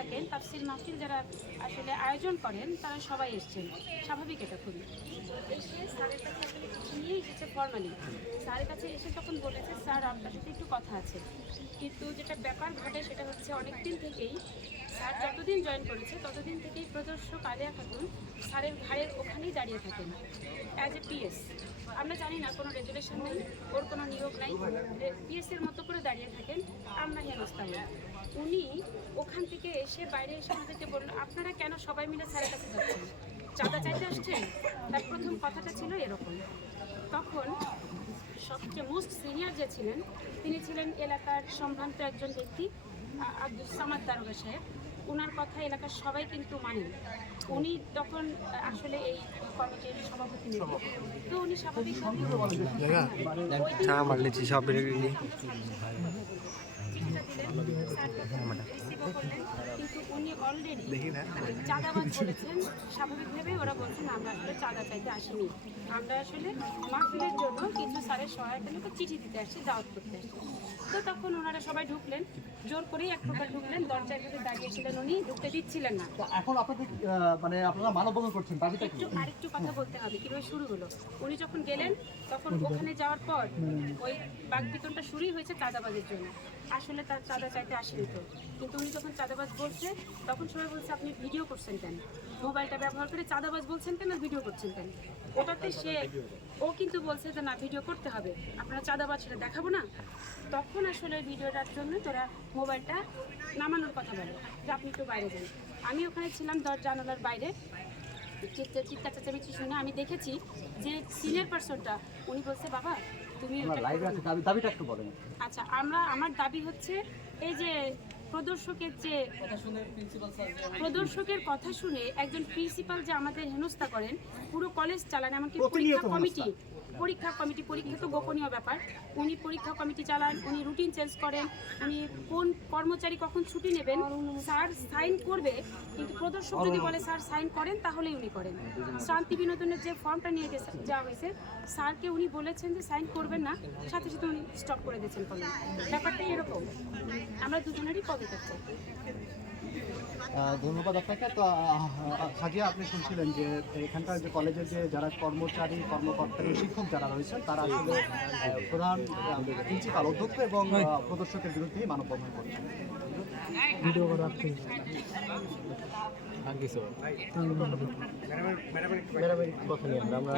থাকেন, তাফসির মাহফিল যারা আসলে আয়োজন করেন তারা সবাই এসছেন, স্বাভাবিক এটা খুবই। এসে স্যারের কাছে আসলে চিঠি নিয়ে এসেছে ফর্মালি। স্যারের কাছে এসে তখন বলেছে, স্যার আপনার সাথে একটু কথা আছে। কিন্তু যেটা ব্যাপার ঘটে সেটা হচ্ছে অনেক দিন থেকেই স্যার যতদিন জয়েন করেছে ততদিন থেকেই প্রদর্শক আলিয়া খাতুন স্যারের ঘাড়ের ওখানেই দাঁড়িয়ে থাকেন অ্যাজ এ পিএস। আমরা জানি না, কোনো রেজুলেশন নেই, ওর কোনো নিয়োগ নাই, পিএসের মতো করে দাঁড়িয়ে থাকেন। আমরা হেনস্থা হই। উনি ওখান থেকে এসে বাইরে এসে আমাদেরকে বললেন, আপনারা কেন সবাই মিলে স্যারের কাছে যাচ্ছেন, চাঁদা চাইতে আসছেন? তার প্রথম কথাটা ছিল এরকম। তখন সবচেয়ে মোস্ট সিনিয়র যে ছিলেন তিনি ছিলেন এলাকার সম্ভ্রান্ত একজন ব্যক্তি, আব্দুল সামাদ দারোগা সাহেব। ওনার কথা এলাকার সবাই কিন্তু মানেন। উনি তখন আসলে এই কমিটির সভাপতি নেবেন, তো উনি স্বাভাবিকভাবে চিঠিটা দিলেন, স্যার রিসিভও করলেন, কিন্তু উনি অলরেডি চাঁদাবাজ বলেছেন। স্বাভাবিকভাবে ওরা বলছেন আমরা আসলে চাঁদা চাইতে আসিনি, আমরা আসলে মাহফিলের জন্য কিছু স্যারের সহায়তা নিয়ে চিঠি দিতে আসছি, দাওয়াত করতে আসছি। তো তখন ওনারা সবাই ঢুকলেন, জোর করেই এক প্রকার ঢুকলেন, দরজার ভিতরে দাঁড়িয়েছিলেন, উনি ঢুকতে দিচ্ছিলেন না। এখন আপনাদের মানে আপনারা মানববন্ধন করছেন, দাবিটা কি? আরেকটু কথা বলতে হবে কিভাবে শুরু হলো। উনি যখন গেলেন তখন ওখানে যাওয়ার পর ওই বাগবিতনটা শুরুই হয়েছে চাঁদাবাজের জন্য। আসলে তার চাঁদা চাইতে আসেনি তো, কিন্তু উনি যখন চাঁদাবাজ বলছে তখন সবাই বলছে আপনি ভিডিও করছেন কেন, মোবাইলটা ব্যবহার করে চাঁদাবাজ বলছেন কেন, ভিডিও করছেন কেন? ওটাতে ও কিন্তু বলছে যে না, ভিডিও করতে হবে, আপনারা চাঁদাবাজ সেটা দেখাবো না। তখন আসলে ভিডিওটার জন্য তোরা মোবাইলটা নামানোর কথা বলে যে আপনি একটু বাইরে যান। আমি ওখানে ছিলাম জানালার বাইরে, চিৎকার চেঁচামেচি শুনে আমি দেখেছি যে সিনিয়র পার্সনটা উনি বলছে বাবা তুমি দাবিটা একটু বলেন। আচ্ছা, আমার দাবি হচ্ছে এই যে প্রদর্শকের কথা শুনে একজন প্রিন্সিপাল যে আমাদের হেনস্থা করেন, পুরো কলেজ চালান, এমনকি পরীক্ষা কমিটি পরীক্ষা তো গোপনীয় ব্যাপার, উনি পরীক্ষা কমিটি চালান, উনি রুটিন চেঞ্জ করেন, উনি কোন কর্মচারী কখন ছুটি নেবেন স্যার সাইন করবে, কিন্তু প্রদর্শক যদি বলে স্যার সাইন করেন তাহলেই উনি করেন। শান্তি বিনোদনের যে ফর্মটা নিয়ে যাওয়া হয়েছে স্যারকে উনি বলেছেন যে সাইন করবেন না, সাথে সাথে উনি স্টপ করে দিয়েছেন কলেজ। ব্যাপারটা এরকম, আমরা দুজনেরই পদত্যাগ চাই। ধন্যবাদ আপনাকে। তো সাজিয়া, আপনি শুনছিলেন যে এখানকার যে কলেজের যে যারা কর্মচারী কর্মকর্তা এবং শিক্ষক যারা রয়েছেন তারা আসলে প্রধান প্রিন্সিপাল অধ্যক্ষ এবং প্রদর্শকের বিরুদ্ধেই মানববন্ধন করছেন। ভিডিও করা কথা নিয়ে আমরা